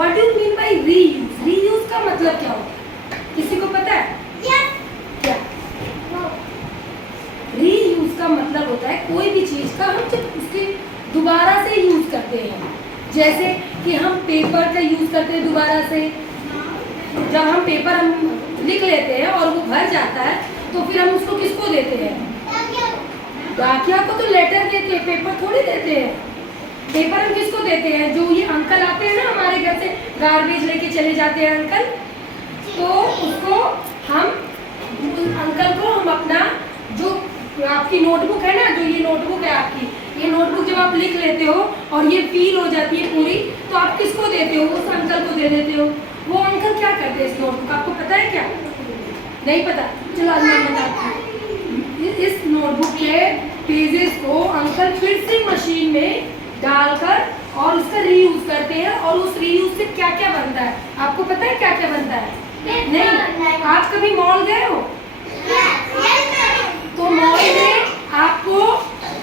What do you mean by reuse? Reuse का मतलब क्या होता है, किसी को पता है? क्या रीयूज का मतलब होता है कोई भी चीज का हम जब उसके दोबारा से यूज करते हैं, जैसे कि हम पेपर का यूज करते हैं दोबारा से। जब हम पेपर हम लिख लेते हैं और वो भर जाता है तो फिर हम उसको किसको देते हैं? डाकिया को तो लेटर देते हैं, पेपर थोड़ी देते हैं। पेपर हम किसको देते हैं? जो ये अंकल आते हैं ना हमारे घर से, गार्बेज लेके चले जाते हैं अंकल, तो उसको हम अंकल को हम अपना जो आपकी नोटबुक है ना, जो ये नोटबुक है आपकी, ये नोटबुक जब आप लिख लेते हो और ये फील हो जाती है पूरी, तो आप किसको देते हो? उस अंकल को दे देते हो। वो अंकल क्या करते हैं इस नोटबुक, आपको पता है क्या? नहीं पता? चलो आज मैं बताती हूँ। इस नोटबुक के पेजेस को अंकल फिर से मशीन में डालकर और उसका रीयूज करते हैं, और उस रीयूज से क्या क्या बनता है आपको पता है? क्या क्या बनता है? नहीं। आप कभी मॉल गए हो? तो मॉल में आपको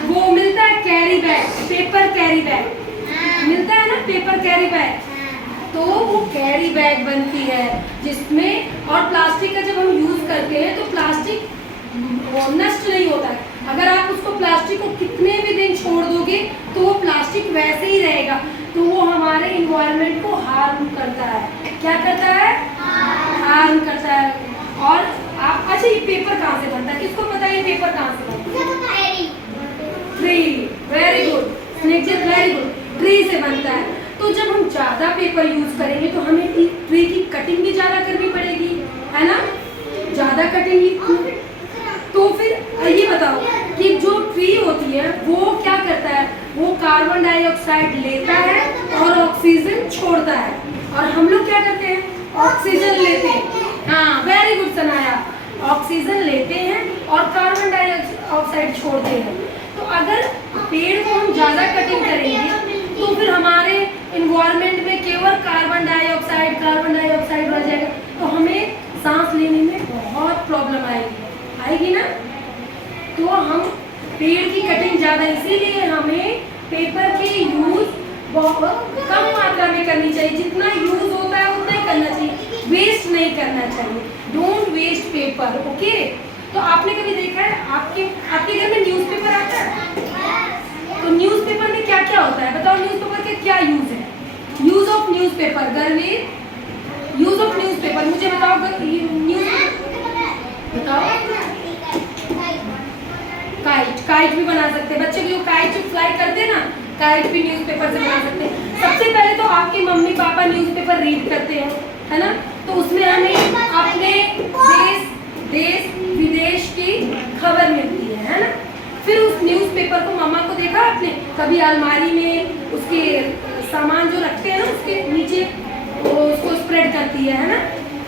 वो मिलता है carry bag, paper carry bag मिलता है ना, पेपर कैरी बैग। तो वो कैरी बैग बनती है जिसमें, और प्लास्टिक का जब हम यूज करते हैं तो प्लास्टिक वो नष्ट नहीं होता है। अगर आप उसको प्लास्टिक को कितने भी दिन छोड़ दोगे तो वो प्लास्टिक वैसे ही रहेगा, तो वो हमारे इन्वायरमेंट को हार्म करता है। क्या करता है? हार्म करता है। और आप अच्छा, ये पेपर कहाँ से बनता है, किसको पता है ये पेपर कहाँ से बनता है? ट्री, वेरी गुड स्नेकजित, वेरी गुड, ट्री से बनता है। तो जब हम ज्यादा पेपर यूज करेंगे तो हमें ट्री की कटिंग भी ज्यादा करनी पड़ेगी, है ना? ज्यादा कटिंग, तो फिर ये बताओ कि जो ट्री होती है वो क्या करता है? वो कार्बन डाइऑक्साइड लेता है और ऑक्सीजन छोड़ता है, और हम लोग क्या करते हैं? ऑक्सीजन लेते हैं। हाँ, वेरी गुड सनाया, ऑक्सीजन लेते हैं और कार्बन डाइऑक्साइड छोड़ते हैं। तो अगर पेड़ को हम ज्यादा कटिंग करेंगे तो फिर हमारे इन्वायरमेंट में केवल कार्बन डाइऑक्साइड रह जाएगा, तो हमें सांस लेने में बहुत प्रॉब्लम आएगी ना। तो हम पेड़ की कटिंग ज्यादा, इसीलिए हमें पेपर के यूज बहुत कम मात्रा में करनी चाहिए। जितना यूज होता है उतना ही करना चाहिए, वेस्ट नहीं करना चाहिए। Don't waste paper, okay? तो आपने कभी देखा है आपके घर में न्यूज़पेपर आता है? तो न्यूज़पेपर में क्या क्या होता है बताओ? न्यूज़पेपर के क्या यूज है? यूज ऑफ न्यूज़पेपर, गर्मी यूज ऑफ न्यूज़पेपर, मुझे बताओ। न्यूज़ बताओ। काइट भी बना सकते हैं बच्चे, जो काइट जो फ्लाई करते हैं ना, काइट भी न्यूज़पेपर से बना सकते हैं। सबसे पहले तो आपके मम्मी पापा न्यूज़पेपर रीड करते हैं, है ना? तो उसमें हमें अपने देश विदेश की खबर मिलती है ना? फिर उस न्यूज़पेपर को मम्मा को देखा आपने कभी अलमारी में उसके सामान जो रखते हैं ना उसके नीचे वो उसको स्प्रेड करती है ना?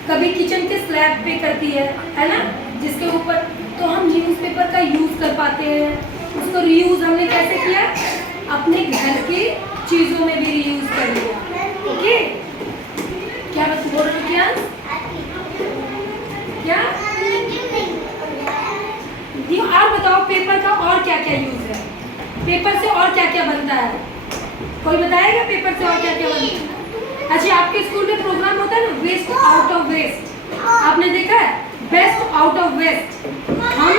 कभी किचन के स्लैब पे करती है ना, जिसके ऊपर। तो हम न्यूज़पेपर का यूज कर पाते हैं। उसको रीयूज हमने कैसे किया? अपने घर के चीजों में भी रीयूज कर लिया, ओके? क्या बस बोल रहे क्या? ये और बताओ, पेपर का और क्या क्या यूज है? पेपर से और क्या क्या बनता है? कोई बताएगा पेपर से और क्या क्या बनता है? अच्छा, आपके स्कूल में प्रोग्राम होता है ना, वेस्ट आउट ऑफ वेस्ट, आपने देखा है? Best out of waste. हम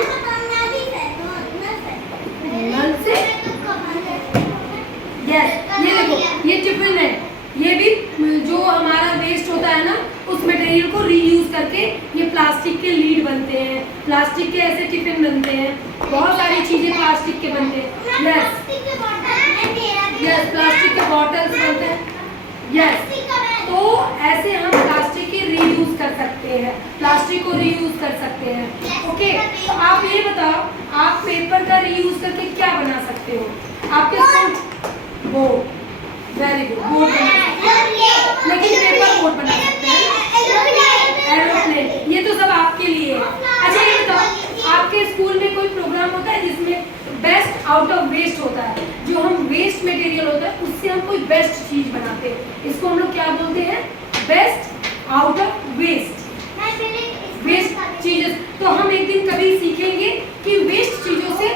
नल से, यस, ये देखो ये टिफिन है, ये भी जो हमारा वेस्ट होता है ना उस मटेरियल को रीयूज करके ये प्लास्टिक के लीड बनते हैं, प्लास्टिक के ऐसे टिफिन बनते हैं, बहुत सारी चीजें प्लास्टिक के बनते हैं। यस, प्लास्टिक के बॉटल्स बनते हैं। यस, तो ऐसे हम प्लास्टिक के रीयूज कर सकते हैं, प्लास्टिक को रीयूज कर सकते हैं, ओके? तो आप ये बताओ, आप पेपर का रीयूज करके क्या बना सकते हो? आपके बोर्ड, वेरी गुड, बोर्ड बना सकते हैं, लेकिन पेपर बोर्ड बना सकते हैं, एरोप्लेन, ये तो सब आपके लिए है। अच्छा, ये बताओ, आपके स्कूल में कोई प्रोग्राम होता है जिसमें बेस्ट आउट ऑफ वेस्ट होता है? जो हम वेस्ट मटेरियल होता है उससे हम कोई बेस्ट चीज बनाते हैं, इसको हम लोग क्या बोलते हैं? Best out of waste, waste चीजें। तो हम एक दिन कभी सीखेंगे कि वेस्ट चीजों से